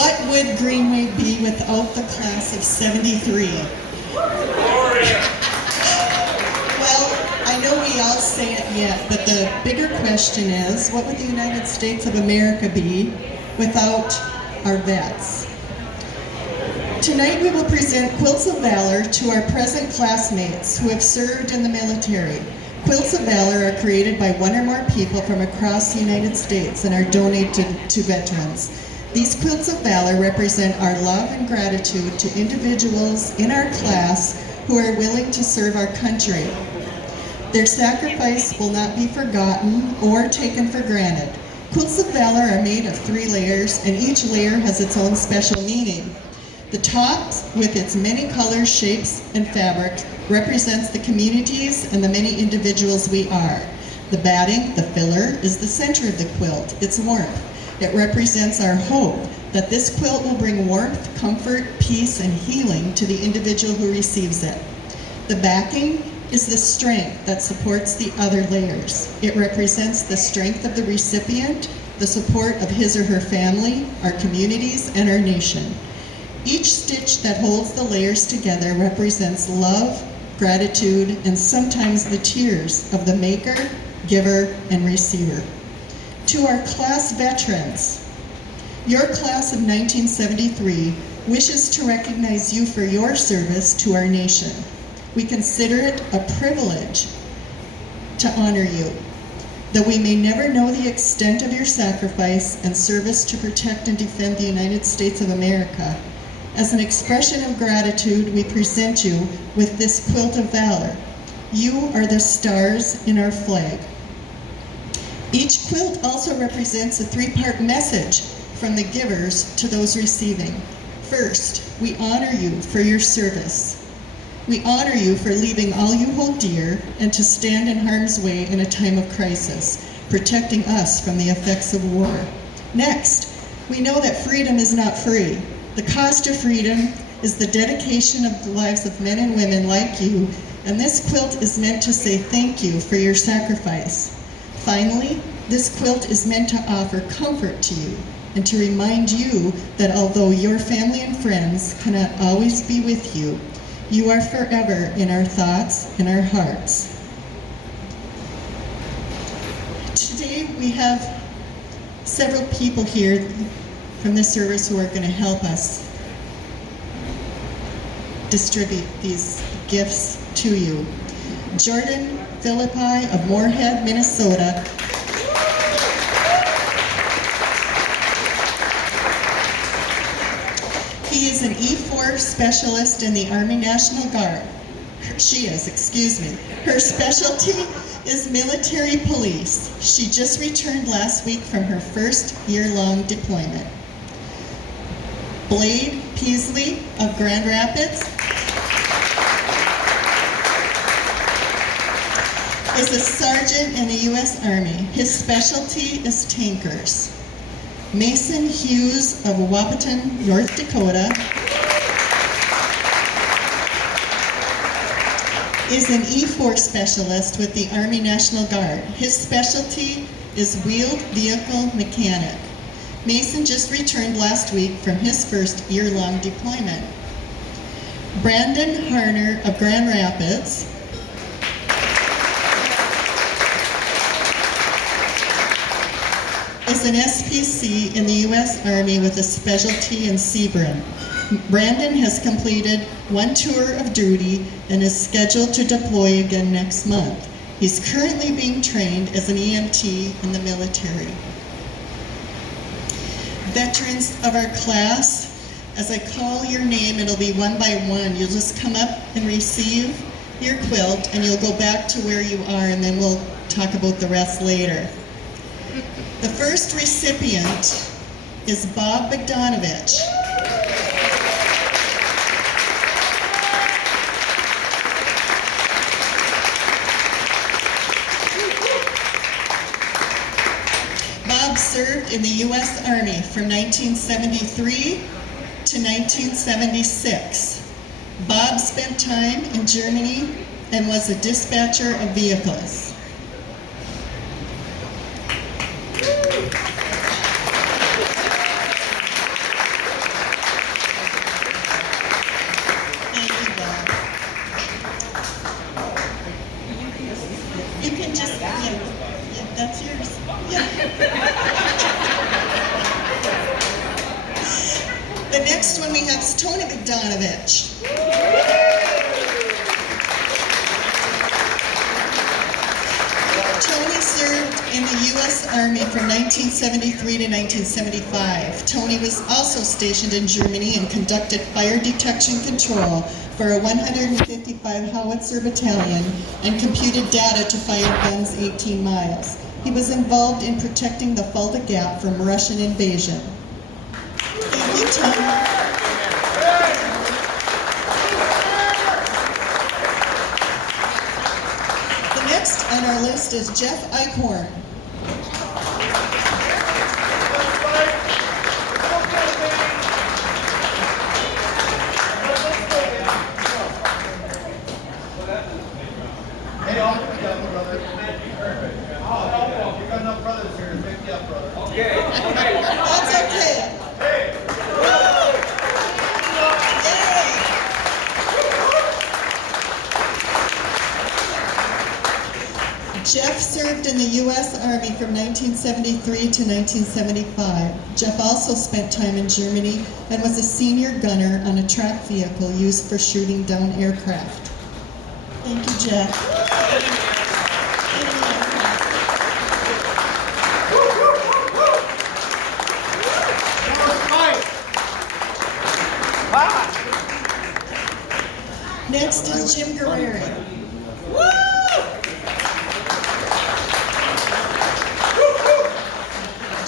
What would Greenway be without the class of '73? Well, I know we all say it yet, but the bigger question is, what would the United States of America be without our vets? Tonight we will present Quilts of Valor to our present classmates who have served in the military. Quilts of Valor are created by one or more people from across the United States and are donated to veterans. These Quilts of Valor represent our love and gratitude to individuals in our class who are willing to serve our country. Their sacrifice will not be forgotten or taken for granted. Quilts of Valor are made of 3 layers, and each layer has its own special meaning. The top, with its many colors, shapes, and fabrics, represents the communities and the many individuals we are. The batting, the filler, is the center of the quilt, its warmth. It represents our hope that this quilt will bring warmth, comfort, peace, and healing to the individual who receives it. The backing is the strength that supports the other layers. It represents the strength of the recipient, the support of his or her family, our communities, and our nation. Each stitch that holds the layers together represents love, gratitude, and sometimes the tears of the maker, giver, and receiver. To our class veterans, your class of 1973 wishes to recognize you for your service to our nation. We consider it a privilege to honor you, though we may never know the extent of your sacrifice and service to protect and defend the United States of America. As an expression of gratitude, we present you with this Quilt of Valor. You are the stars in our flag. Each quilt also represents a 3-part message from the givers to those receiving. First, we honor you for your service. We honor you for leaving all you hold dear and to stand in harm's way in a time of crisis, protecting us from the effects of war. Next, we know that freedom is not free. The cost of freedom is the dedication of the lives of men and women like you, and this quilt is meant to say thank you for your sacrifice. Finally, this quilt is meant to offer comfort to you and to remind you that although your family and friends cannot always be with you, you are forever in our thoughts and our hearts. Today we have several people here from this service who are going to help us distribute these gifts to you. Jordan Philippi of Moorhead, Minnesota. He is an E4 specialist in the Army National Guard. Her specialty is military police. She just returned last week from her first year-long deployment. Blade Peasley of Grand Rapids is a sergeant in the U.S. Army. His specialty is tankers. Mason Hughes of Wahpeton, North Dakota is an E4 specialist with the Army National Guard. His specialty is wheeled vehicle mechanic. Mason just returned last week from his first year-long deployment. Brandon Harner of Grand Rapids is an SPC in the U.S. Army with a specialty in Sebring. Brandon has completed 1 tour of duty and is scheduled to deploy again next month. He's currently being trained as an EMT in the military. Veterans of our class, as I call your name, it'll be one by one. You'll just come up and receive your quilt, and you'll go back to where you are, and then we'll talk about the rest later. The first recipient is Bob Bogdanovich. Bob served in the U.S. Army from 1973 to 1976. Bob spent time in Germany and was a dispatcher of vehicles. can just, yeah, that's yours. Yeah. The next one we have is Tony Bogdanovich. Tony served in the U.S. Army from 1973 to 1975. Tony was also stationed in Germany and conducted fire detection control for a 155 howitzer battalion and computed data to fire guns 18 miles. He was involved in protecting the Fulda Gap from Russian invasion. Thank you, Tony. Next on our list is Jeff Eichhorn. Hey, I'll pick you up, brother. Oh, you got enough brothers here to pick you up, brother. Okay. That's okay. Hey. Jeff served in the U.S. Army from 1973 to 1975. Jeff also spent time in Germany and was a senior gunner on a track vehicle used for shooting down aircraft. Thank you, Jeff. Next is Jim Guerrero.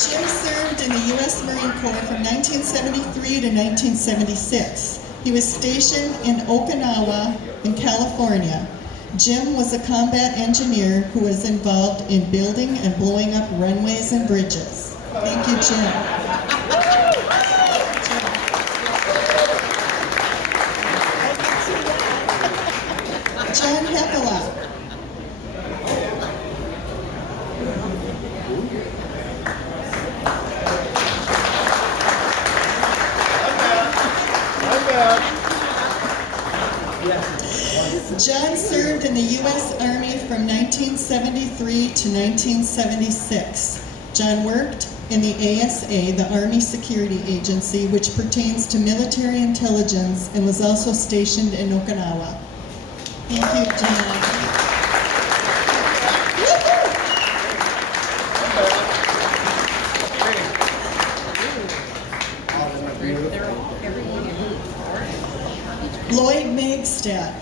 Jim served in the U.S. Marine Corps from 1973 to 1976. He was stationed in Okinawa in California. Jim was a combat engineer who was involved in building and blowing up runways and bridges. Thank you, Jim. John Hekela. John served in the U.S. Army from 1973 to 1976. John worked in the ASA, the Army Security Agency, which pertains to military intelligence, and was also stationed in Okinawa. Thank you, John. Lloyd Magstad.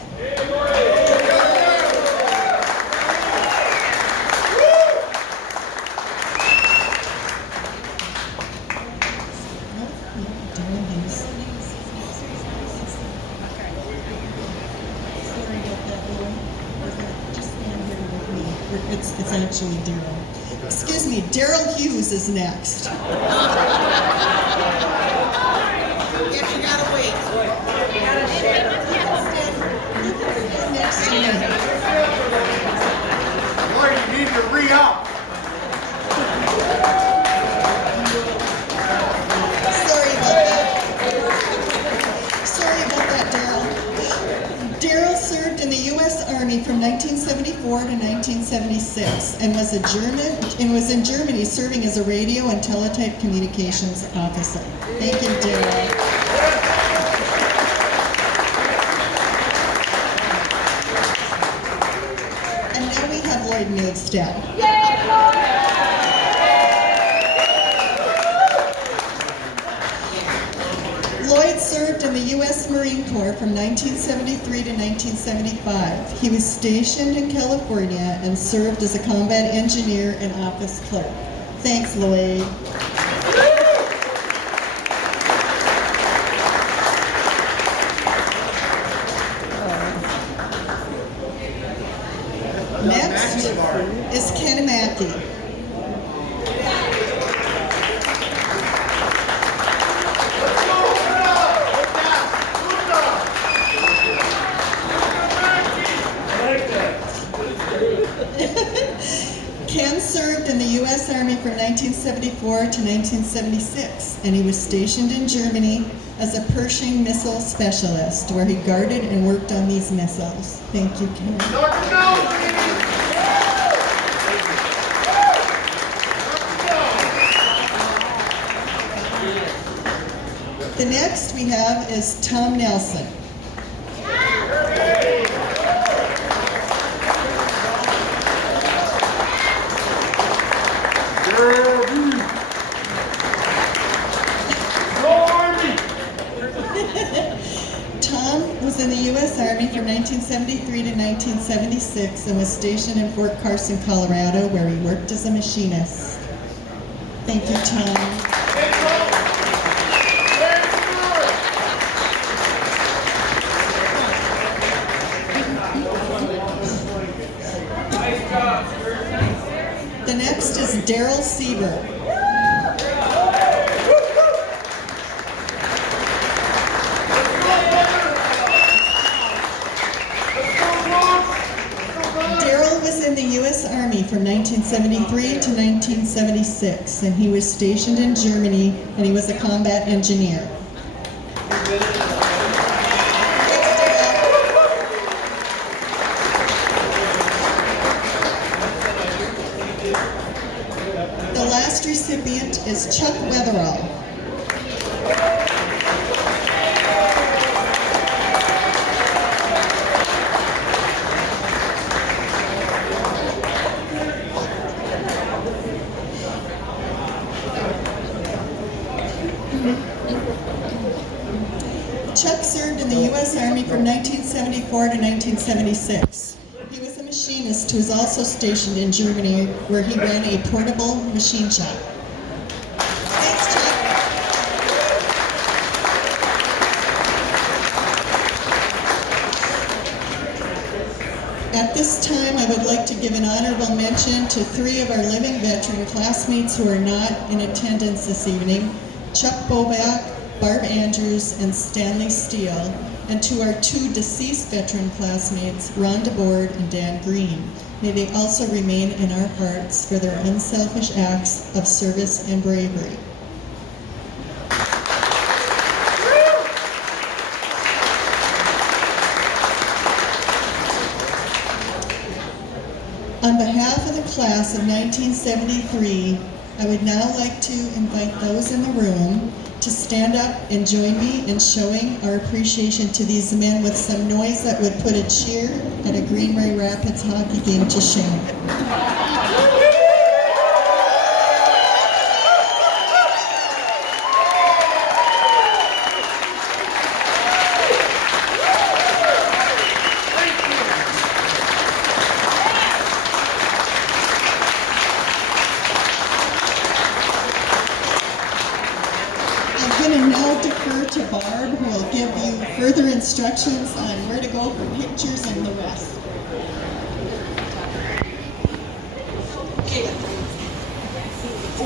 It's actually Daryl. Excuse me, Daryl Hughes is next. If you gotta wait. You gotta stand next to me. Boy, you need to re-up. Sorry about that, Daryl. Daryl served in the U.S. Army from 1974 to 1976 and was in Germany serving as a radio and teletype communications officer. Thank you, Daryl. And now we have Lloyd Magstad. Lloyd served in the U.S. Marine Corps from 1973 to 1975. He was stationed in California and served as a combat engineer and office clerk. Thanks, Lloyd. Next is Ken Mackey. Ken served in the U.S. Army from 1974 to 1976, and he was stationed in Germany as a Pershing missile specialist, where he guarded and worked on these missiles. Thank you, Ken. The next we have is Tom Nelson. Tom was in the U.S. Army from 1973 to 1976 and was stationed in Fort Carson, Colorado, where he worked as a machinist. Thank you, Tom. The next is Daryl Sieber. Daryl was in the U.S. Army from 1973 to 1976, and he was stationed in Germany, and he was a combat engineer. The last recipient is Chuck Weatherall. Chuck served in the U.S. Army from 1974 to 1976. He was a machinist who was also stationed in Germany, where he ran a portable machine shop. Thanks, Chuck. At this time, I would like to give an honorable mention to 3 of our living veteran classmates who are not in attendance this evening: Chuck Boback, Barb Andrews, and Stanley Steele, and to our 2 deceased veteran classmates, Ron DeBoard and Dan Green. May they also remain in our hearts for their unselfish acts of service and bravery. On behalf of the class of 1973, I would now like to invite those in the room to stand up and join me in showing our appreciation to these men with some noise that would put a cheer at a Greenway Rapids hockey game to shame. I'm going to now defer to Barb, who will give you further instructions on where to go for pictures and the rest. We